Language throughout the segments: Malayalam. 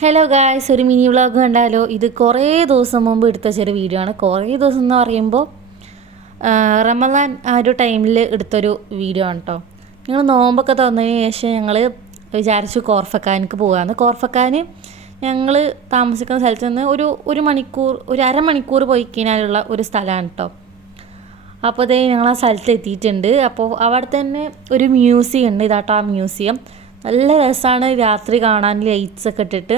ഹലോ ഗായ്സ്, ഒരു മിനി വ്ളോഗ് കണ്ടാലോ. ഇത് കുറേ ദിവസം മുമ്പ് എടുത്ത ചെറിയ വീഡിയോ ആണ്. കുറേ ദിവസം എന്ന് പറയുമ്പോൾ റമദാൻ ആ ഒരു ടൈമിൽ എടുത്തൊരു വീഡിയോ ആണ് കേട്ടോ. ഞങ്ങൾ നോമ്പൊക്കെ തുറന്നതിന് ശേഷം ഞങ്ങൾ വിചാരിച്ചു കോർഫക്കാനിക്ക് പോകാമെന്ന്. കോർഫക്കാൻ ഞങ്ങൾ താമസിക്കുന്ന സ്ഥലത്ത് നിന്ന് ഒരു അരമണിക്കൂർ പോയി കഴിഞ്ഞാലുള്ള ഒരു സ്ഥലമാണ് കേട്ടോ. അപ്പോൾ അതേ ഞങ്ങൾ ആ സ്ഥലത്ത് എത്തിയിട്ടുണ്ട്. അപ്പോൾ അവിടെ തന്നെ ഒരു മ്യൂസിയം ഉണ്ട്. ഇതാട്ടോ ആ മ്യൂസിയം. നല്ല രസമാണ് രാത്രി കാണാൻ, ലൈറ്റ്സൊക്കെ ഇട്ടിട്ട്.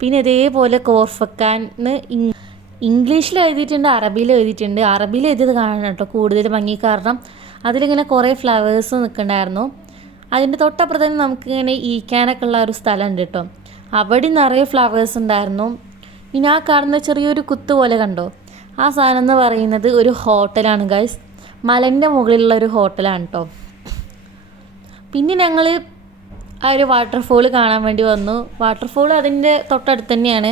പിന്നെ ഇതേപോലെ കോർഫക്കാന് ഇംഗ്ലീഷിൽ എഴുതിയിട്ടുണ്ട്, അറബിയിൽ എഴുതിയിട്ടുണ്ട്. അറബിയിൽ എഴുതിയത് കാണണം കേട്ടോ കൂടുതൽ ഭംഗി. കാരണം അതിലിങ്ങനെ കുറേ ഫ്ലവേഴ്സ് നിൽക്കണ്ടായിരുന്നു. അതിൻ്റെ തൊട്ടപ്പുറത്ത് തന്നെ നമുക്കിങ്ങനെ ഇരിക്കാനൊക്കെ ഉള്ള ഒരു സ്ഥലമുണ്ട് കേട്ടോ. അവിടെ നിറയെ ഫ്ലവേഴ്സ് ഉണ്ടായിരുന്നു. പിന്നെ ആ കാണുന്ന ചെറിയൊരു കുത്ത് പോലെ കണ്ടോ, ആ സാധനം എന്ന് പറയുന്നത് ഒരു ഹോട്ടലാണ് ഗൈസ്. മലൻ്റെ മുകളിലുള്ള ഒരു ഹോട്ടലാണ് കേട്ടോ. പിന്നെ ഞങ്ങൾ ആ ഒരു വാട്ടർഫോൾ കാണാൻ വേണ്ടി വന്നു. വാട്ടർഫോൾ അതിൻ്റെ തൊട്ടടുത്ത് തന്നെയാണ്.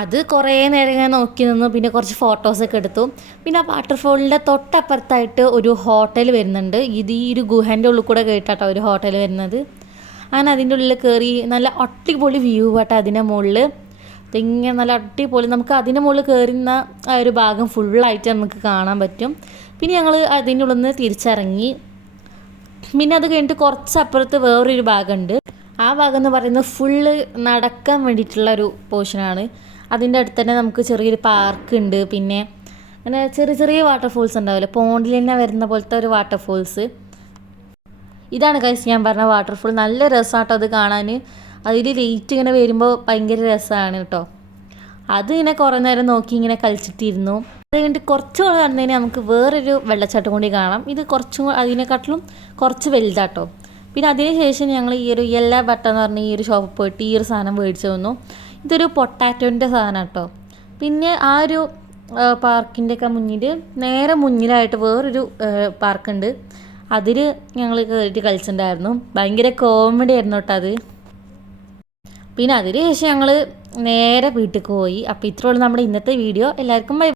അത് കുറേ നേരം ഞാൻ നോക്കി നിന്നു. പിന്നെ കുറച്ച് ഫോട്ടോസൊക്കെ എടുത്തു. പിന്നെ ആ വാട്ടർഫോളിൻ്റെ തൊട്ടപ്പുറത്തായിട്ട് ഒരു ഹോട്ടൽ വരുന്നുണ്ട്. ഇത് ഈ ഒരു ഗുഹൻ്റെ ഉള്ളിൽ കൂടെ കേട്ടാട്ടോ ഒരു ഹോട്ടൽ വരുന്നത്. അങ്ങനെ അതിൻ്റെ ഉള്ളിൽ കയറി നല്ല അടിപൊളി വ്യൂ ആട്ടോ അതിൻ്റെ മുകളിൽ. ഇങ്ങനെ നല്ല അടിപൊളി, നമുക്ക് അതിൻ്റെ മുകളിൽ കയറുന്ന ആ ഒരു ഭാഗം ഫുള്ളായിട്ട് നമുക്ക് കാണാൻ പറ്റും. പിന്നെ ഞങ്ങൾ അതിൻ്റെ ഉള്ളിൽ നിന്ന് തിരിച്ചിറങ്ങി. പിന്നെ അത് കഴിഞ്ഞിട്ട് കുറച്ചപ്പുറത്ത് വേറൊരു ഭാഗമുണ്ട്. ആ ഭാഗം എന്ന് പറയുന്നത് ഫുള്ള് നടക്കാൻ വേണ്ടിയിട്ടുള്ള ഒരു പോർഷനാണ്. അതിൻ്റെ അടുത്ത് തന്നെ നമുക്ക് ചെറിയൊരു പാർക്ക് ഉണ്ട്. പിന്നെ അങ്ങനെ ചെറിയ ചെറിയ വാട്ടർഫോൾസ് ഉണ്ടാവില്ല, പോണ്ടിൽ തന്നെ വരുന്ന പോലത്തെ ഒരു വാട്ടർഫോൾസ്. ഇതാണ് ഗൈസ് ഞാൻ പറഞ്ഞ വാട്ടർഫോൾ. നല്ല രസമാട്ടോ അത് കാണാൻ. അതിൽ ലൈറ്റ് ഇങ്ങനെ വരുമ്പോൾ ഭയങ്കര രസമാണ് കേട്ടോ. അത് ഇങ്ങനെ കുറേ നേരം നോക്കി ഇങ്ങനെ കളിച്ചിട്ടിരുന്നു. അത് കഴിഞ്ഞിട്ട് കുറച്ച് കടന്നതിന് നമുക്ക് വേറൊരു വെള്ളച്ചാട്ടം കൂടി കാണാം. ഇത് അതിനെക്കാട്ടിലും കുറച്ച് വലുതാട്ടോ. പിന്നെ അതിന് ശേഷം ഞങ്ങൾ ഈ ഒരു യെല്ലോ ബട്ട എന്ന് പറഞ്ഞ ഈ ഒരു ഷോപ്പിൽ പോയിട്ട് ഈ ഒരു സാധനം മേടിച്ചു വന്നു. ഇതൊരു പൊട്ടാറ്റോൻ്റെ സാധനം കേട്ടോ. പിന്നെ ആ ഒരു പാർക്കിൻ്റെയൊക്കെ നേരെ മുന്നിലായിട്ട് വേറൊരു പാർക്കുണ്ട്. അതിൽ ഞങ്ങൾ കയറിയിട്ട് കളിച്ചിട്ടുണ്ടായിരുന്നു. ഭയങ്കര കോമഡി ആയിരുന്നു കേട്ടോ അത്. പിന്നെ അതിന് ശേഷം ഞങ്ങൾ നേരെ വീട്ടിലേക്ക് പോയി. അപ്പോൾ ഇത്രയുള്ളൂ നമ്മുടെ ഇന്നത്തെ വീഡിയോ. എല്ലാവർക്കും ബൈ.